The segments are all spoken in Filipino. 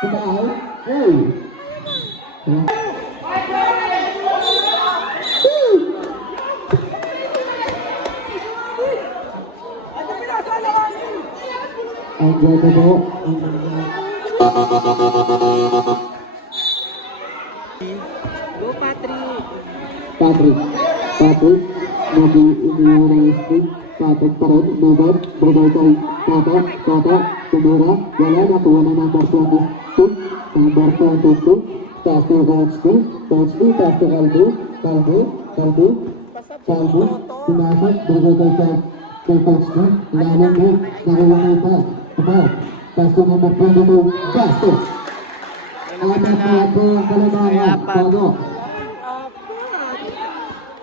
Kumahay. Hey! Ang ganda po. Go, Patrick! Patrick. Nag-iinuwa ng screen. Patrick pa rin. Mabot. Bagay kay Toto. Tumura. Wala. Nakuha na number 22. Number 22. Pass to Coach B. Pass to Caldo. Pumasok. Bagay kay Coach B. Ilalang mo. Nakuha na ito. Pass to number 22. Bastos. Apat na po ang kalamangan. Pago.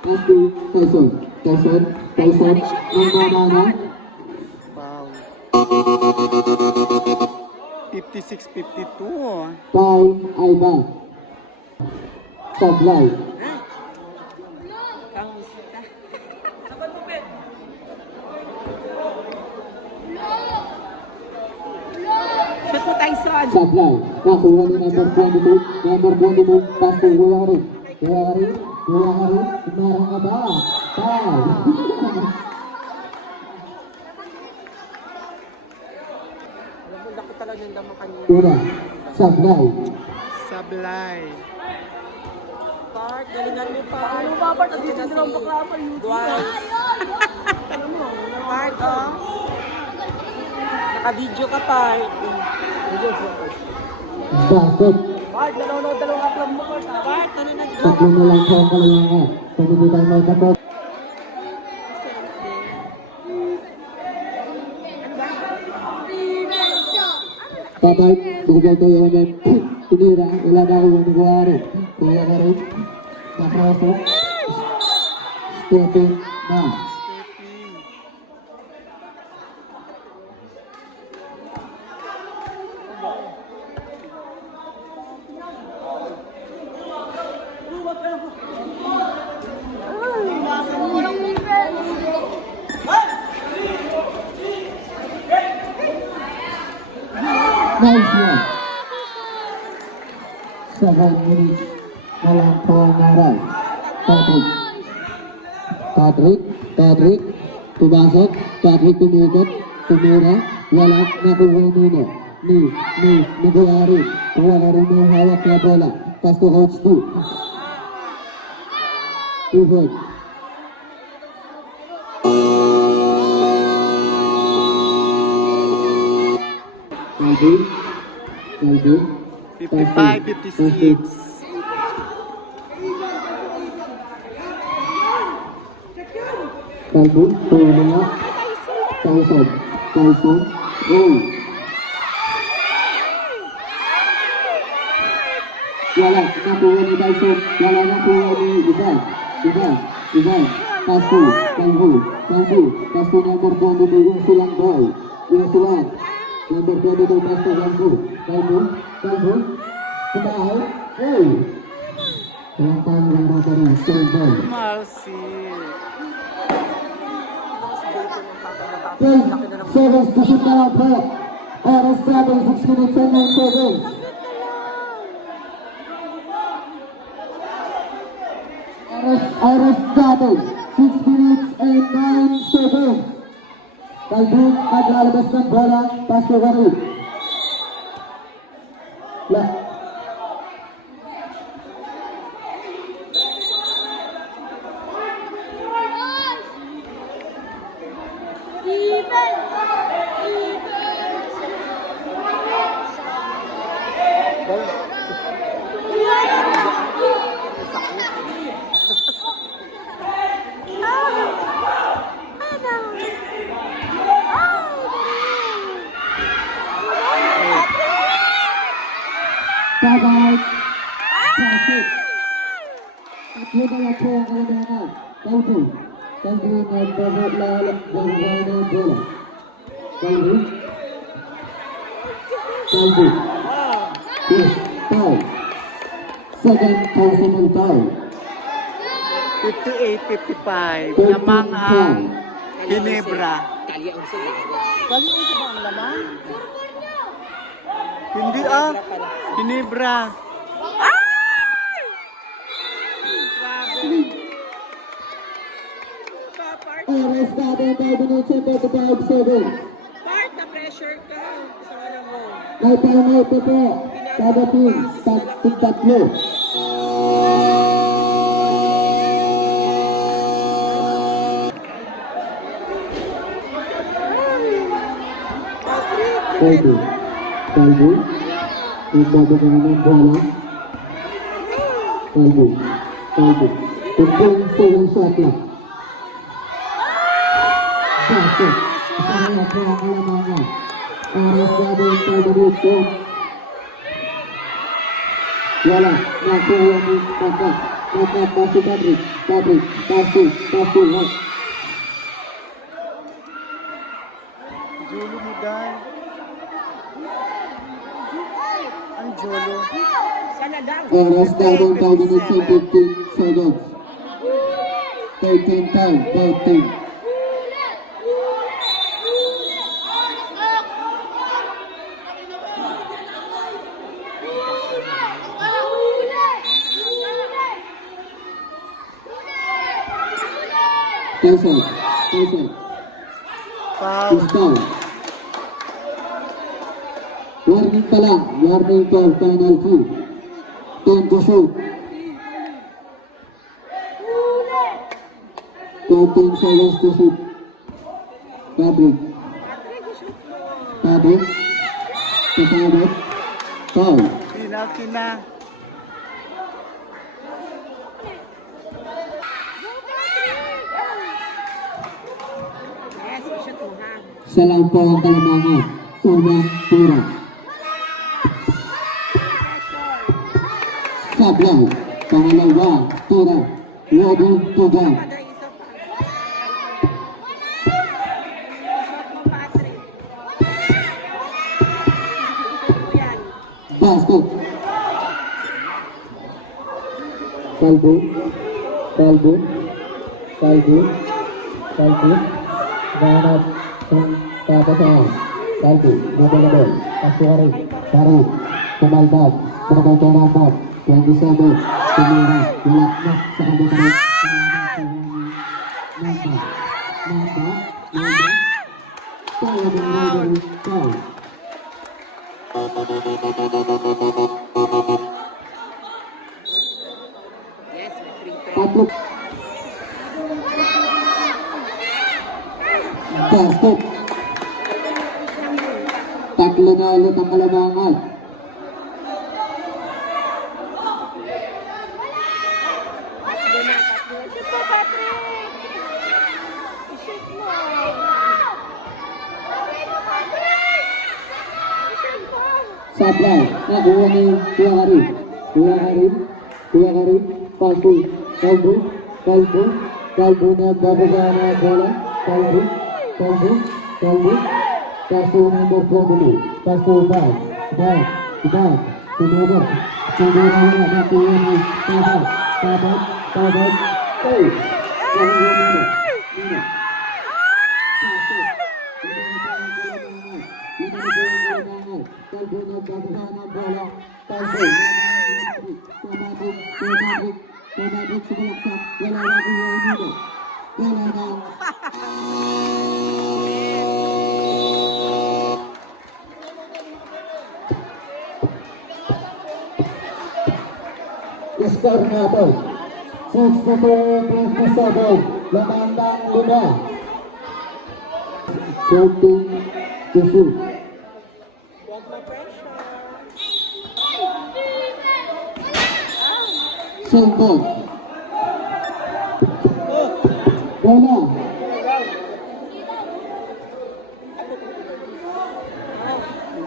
Ashley Tyson, Nangmamana. Wow. 56-52. Time, Aiba. Sablay. Kamusta? Shoot mo, Tyson! Sablay. Nakuha ni number 22. Pass to Guwari. Marang ka ba? Foul. Alam mo, laki talaga yung damo kanina. Una, Sablay. Sablay. Park, galingan mo, Park. Ano ba, Park? Ang dito nilang bakla pa, Duals. Park, oh. Naka-video ka, Park. Basket. Park, nanonood dalawang upload mo, Park. Park, nanonood. Tatlo na lang po ang kalamangan. Pagbibitan may kapot. Tatay, bigay kayo ng tinira. Wala na ako ng Guwari. Kaya ka rin. Nakrasa. Stepping na. Nice one. 7 minutes na lang po ang naral. Patrick. Pumasok. Patrick tumikot. Tumira. Wala. Nakuha muna. Ni Guwari. Wala rin ang hawak na bola. Pass to Coach 2. Tuvod. Caldo. 55-56. Caldo, Tuna, Tyson, Goal. Wala, nakuha ni Tyson, wala nakuha ni Ivan. Pass to Caldo, pass to number 22, yung silang boy. Number 22, pass to Caldo, kumahay, hey! Walang tanggang rata rin, save ball. Marcy. 12 seconds to shoot na lang po. Oras natin, 6 minutes and 9 seconds. Oras natin, 6 minutes and 9 seconds. Calvin, naglalabas ng bola, pass to Gary. Tagay, Patrick. At yun na lang po ang kalamangan. Caldo nagbabalak ng bola. Caldo. Yes, foul. Second personal foul. 58-55. Lamang ang Ginebra. Kali ang ba ang lamang? Hindi Ginebra. Oras natin 5 minutes and 35 seconds. Part na pressure ka. Sa mga mo. May timeout na po. Kada team, tatlo. Kalbo. Kalbo. Ibago ka ng bola. Kalbo. Kalbo. 15 shot lang. Basket. Isang po ang kalamangan. Oras natin 5 minutes. Wala. Nakuha ni Pakat. Pakat pasi Patrick. Patrick. Pasi. Jolo mo dahil. Ang Jolo. Sana daw. Oras natin 5 minutes and 15 seconds. 13 time. 13. Tyson. Foul. Warning pa lang. Warning for penalty. 10 to shoot. 13 seconds to shoot. Fabric. Kasabot. Foul. Penalty na. Isa lang po ang kalamangan. Unang tura. Sablay. Pangalawa. Tura. Ready to go. Basket. Kalbo. Ganap ng tapasahan. Kalbo. Nabal. Pasuari. Parit. Kumalbag. Pagkakarapat. 27. Tumira. Walaknak sa kabutaran. Namba. Kaya ng Robert Paul. Tatlo. Basket. Tatlo na ulit ang kalamangan. Sablay. Nakuha ni Kuya Karim. Pasu. Kalbo na babaga na bola. Kalbo. Pasu number 20. Pasu back. Tumira na nakuha ni Tabat. Oh. Score natin 62-57 lamandang 5 14 to shoot. Singkong bola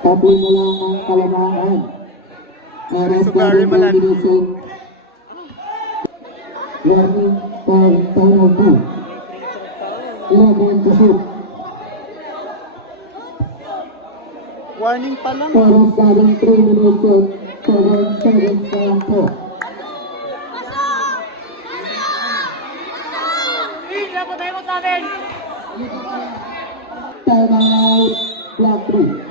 tatlo na lang ang kalamangan. Oras na rin ang minusog. Warning for penalty. 11 to shoot. Warning pa lang. Oras na rin 3 minutes and 7 seconds na lang po. Time out. Clock 3.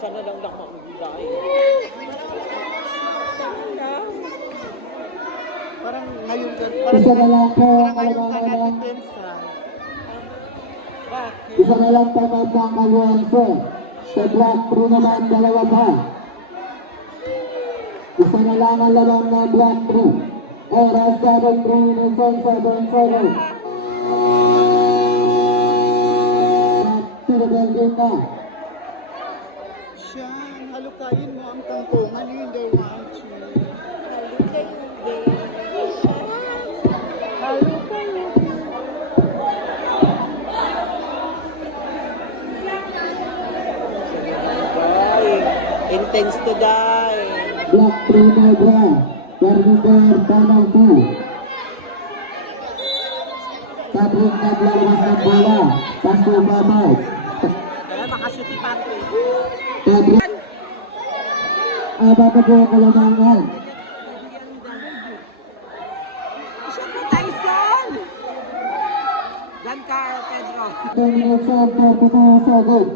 Sana lang ako. Parang ngayon ka, Isa na lang po ang ngayon ka kalamangan. natipensa. Bakit? Isa na lang po ang alyansa. Sa Black 3 naman, dalawa pa. Isa na lang ang laban ng Black 3. Oras 7-3 minutes 7-7. Tinagel din na. Siyan, halukayin mo ang tungtungan yung the watch. Intense to die. Black 3 Negra. Terminator Tanang 2. Patrick naglalabas ng bola. Pasto Babay. Kaya makashoot si Patrick. Patrick. Aba na po ang kalamangan. Siya po, Tyson! Giancarlo Pedro. 10 minutes and 42 seconds.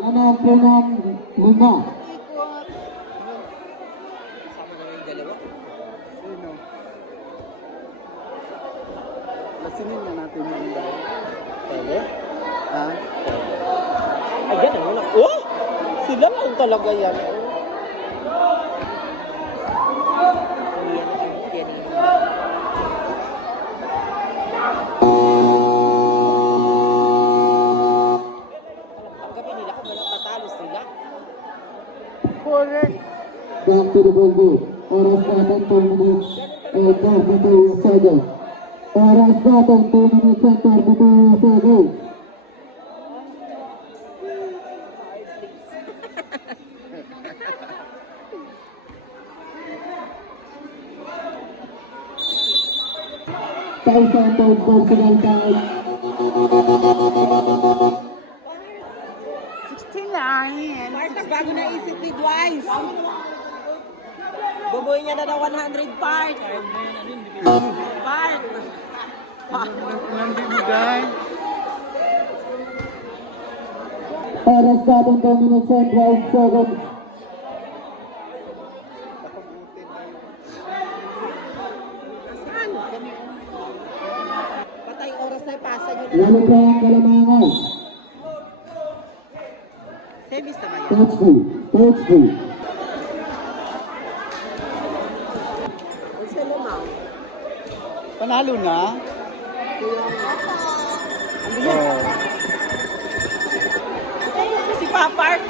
Yan ang punang 5. Kasama na yung dalawa. Sino? Lasinin na natin yung dalawa. Pwede? Ha? Ayan, ano na? Oh! Sila lang talaga yan. Tanggapin nila kung walang patalo sila. Correct. Back to the ball game. Oras natin 2 minutes and 42 seconds. Oras natin 2 minutes and 42 seconds. Thousand pound personal time. 69. Marcos, bago naisip ni Dwight. Bubuhin niya na ng 100 part. Part. Oras natin 2 minutes and 12 seconds. Saan? Patay oras na ipasa niyo na. Lalo pa ang kalamangan. Semis na ba yan? Touch 2. Touch 2. Sino ma? Panalo na? Si Papa Art.